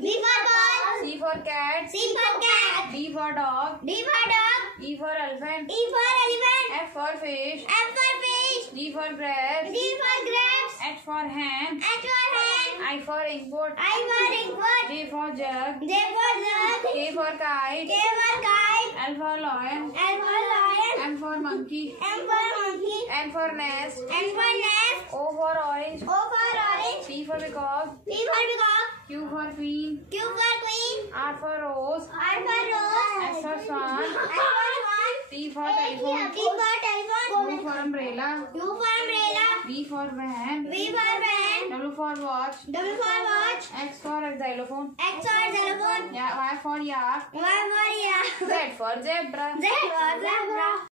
B for ball. C for cat. C for cat. D for dog. D for dog. E for elephant. E for elephant. F for fish. F for fish. G for grapes. G for grapes. H for hen. H for hen. I for input. I for input. J for jug. J for jug. K for kite. K for kite. L for lion. L for lion. M for monkey. M for monkey. N for nest. N for nest. O for orange. O for orange. P for peacock. P for peacock. Q for queen. Q for queen. R for rose. R for rose. S for swan. S for swan. T for telephone. T for telephone. U for umbrella. U for umbrella. V for van. V for van. W for watch. W for watch. X for xylophone. X for xylophone. Y for yak. Y for yak. Z for zebra. Z for zebra.